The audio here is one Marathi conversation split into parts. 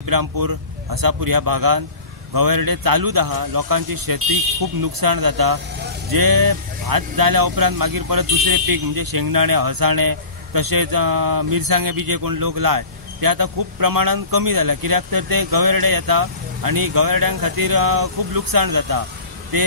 इब्रामपूर हसापूर ह्या भागात गवेरडे चालूच आहा। लोकांची शेती खूप नुकसान जाता। जे भात जाल्या उपरांत मागीर परत दुसरे पीक म्हणजे शेंगदाणे हसाणे तसेच मिरसांगे बी जे कोण लोक लाय ते आता खूप प्रमाणात कमी झाला। कित्याक तर ते गवेरडे येता आणि गवेरड्यां खातीर खूप नुकसान जाता। ते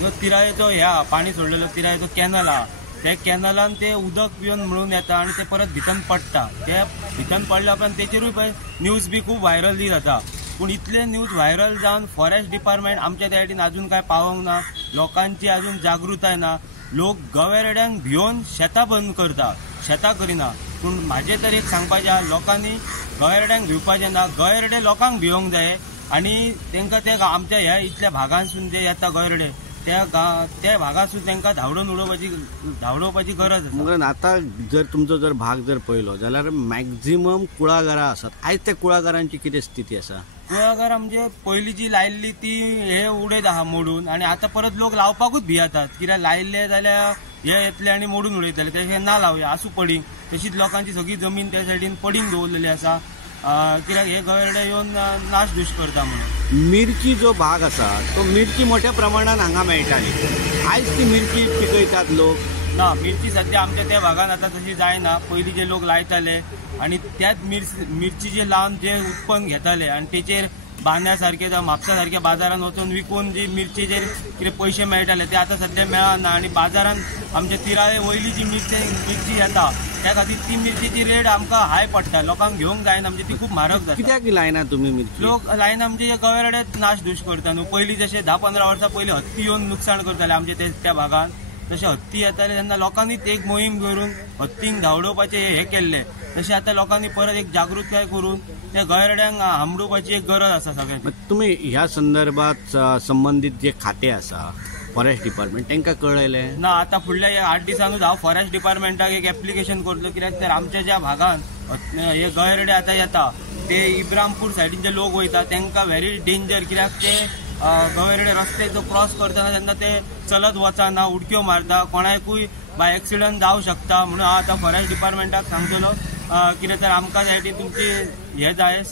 जो तिरायेचो ह्या पाणी सोडलेलो तिरायेचो कॅनल हा त्या कॅनलान ते उदक पिवन म्हणून येता आणि ते परत भितन पडटा। ते भितन पडल्या उपरांत तेचेरूय पळय न्यूज बी खूप व्हायरल बी जाता। पण इतले न्यूज व्हायरल जावन फॉरेस्ट डिपार्टमेंट आमच्या त्या सायडीन अजून काय पावोंक ना। लोकांची अजून जागृताय ना। लोक गवेरड्यांक भिवन शेतां बंद करता, शेतां करिना। पूण म्हाजे तर एक सांगपाचें लोकांनी गवेरड्यांक भिवपाचें ना। गवेरडे लोकांक भिवंक जाय आणि तांकां ते आमच्या ह्या इतल्या भागांसून जे येता गवेरडे त्या भागासून तांकां धांवडोवन उडोवपाची गरज आसा। म्हणून आता जर तुमचो जर भाग जर पळयलो जाल्यार मॅक्झिमम कुळागरां आसात। आयज त्या कुळागरांची कितें स्थिती आसा? कुळागर म्हणजे पयलीं जी लायिल्ली ती हे उडयत आहा मोडून आणि आता परत लोक लावपाकूच भियेतात। कित्याक लायिल्ले जाल्यार हे येतले आणि मोडून उडयतले, तशें ना लावया आसूं पडींग। तशीच लोकांची सगळी जमीन त्या सायडीन पडींग दवरलेली आसा। कित्याक हे गवेरडे येवन नाश धूश करता म्हणून। मिरची जो भाग आसा तो मिरची मोठ्या प्रमाणात हांगा मेळटाली। आयज ती मिरची पिकयतात लोक ना। मिरची सध्या आमच्या त्या भागात आता तशी जायना। पयलीं जे लोक लायताले आणि त्याच मिरची जे लावन जे उत्पन्न घेताले आणि तेचेर बांद्यासारखे जावं म्हापसा सारख्या बाजारात वचून विकून जी मिरचेचेर कितें पयशे मेळटाले ते आता सध्या मेळना। आणि बाजारात आमच्या तिराळे वयली जी मिरची येता त्या खातीर ती मिरचीची रेट आमकां हाय पडटा। लोकांक घेवंक जायना म्हणजे ती खूप म्हारग जाता। कित्याक लायना तुमी मिरची? लोक लायना म्हणजे गवेरडे नाश धूश करता न्हू। पयलीं जशें 10-15 वर्सां पयलीं हत्ती येवन नुकसाण करताले आमच्या त्या भागात, तशें हत्ती येताले तेन्ना लोकांनीच एक मोहीम करून हत्तींक धांवडोवपाचे हे केल्ले। तशें आता लोकांनी परत एक जागृताय करून त्या गवेरड्यांक हांबडोवपाची एक गरज आसा सगळ्यांची। तुम्ही ह्या संदर्भात संबंधित जे खाते आसा फॉरेस्ट डिपार्टमेंट तांकां कळयले ना? आता फुडल्या 8 दिसांनूच हांव फॉरेस्ट डिपार्टमेंटाक एक एप्लिकेशन करतलो। कित्याक तर आमच्या ज्या भागात हे गवेरडे आता येता ते इब्रामपूर सायडीन लोक वयता तांकां व्हेरी डेंजर। कित्याक ते गवेरडे रस्ते जो क्रॉस करतना तेन्ना ते चलत वचना, उडक्यो मारता, कोणाकूय बाय एक्सिडंट जावं शकता। म्हणून हांव आता फॉरेस्ट डिपार्टमेंटाक सांगतलो कित्याक तर आमकां त्या सायडीन तुमची हे जाय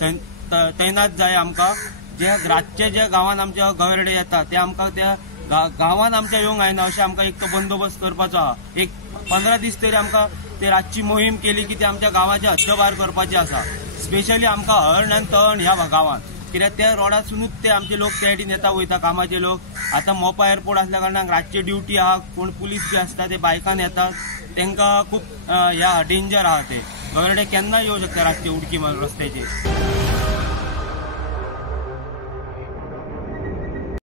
तैनात जाय। आमकां जे रातचे जे गांवांत आमच्या गवेरडे येता ते आमकां त्या गांवांत आमच्या येवंक जायना अशें आमकां एक तो बंदोबस्त करपाचो आहा। एक 15 दीस तरी आमकां ते रातची मोहीम केली की ते आमच्या गांवाच्या हद्दपार करपाचें आसा। स्पेशली आमकां हरण आनी तळण ह्या गांवांत, कित्याक त्या रोडासूनच ते आमचे लोक त्या सायडीन येता वयता कामाचे लोक। आता मोपा एअरपोर्ट असल्या कारणान रातची ड्युटी आहा, कोण पुलीस जे आसता ते बायकान येतात, तांकां खूप ह्या डेंजर आहा। ते गवेरडे केन्ना येवं शकता रातची उडकी मारून रस्त्याचेर।